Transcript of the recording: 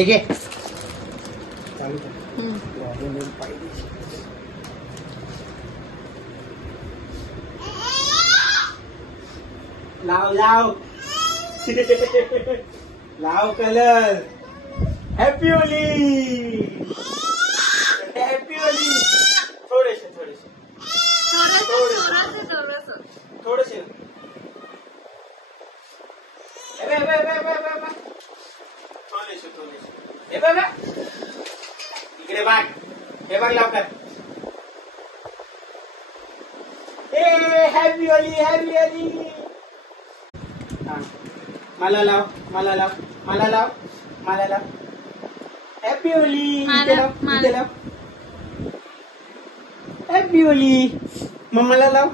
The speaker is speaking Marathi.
एक आहे चालू कर. लाव लाव लाव colour. Happy Holy. Happy Holy. थोडेसे थोडेसे थोडेसे थोडेसे थोडेसे हे बघ इकडे बघ. हे बघ लवकर. Happy Holy. Happy Holy. मला लाव मला लाव मला लाव मला लाव. Happy Holy. इथे लाव इथे लाव. Happy Holy. मग मला लाव.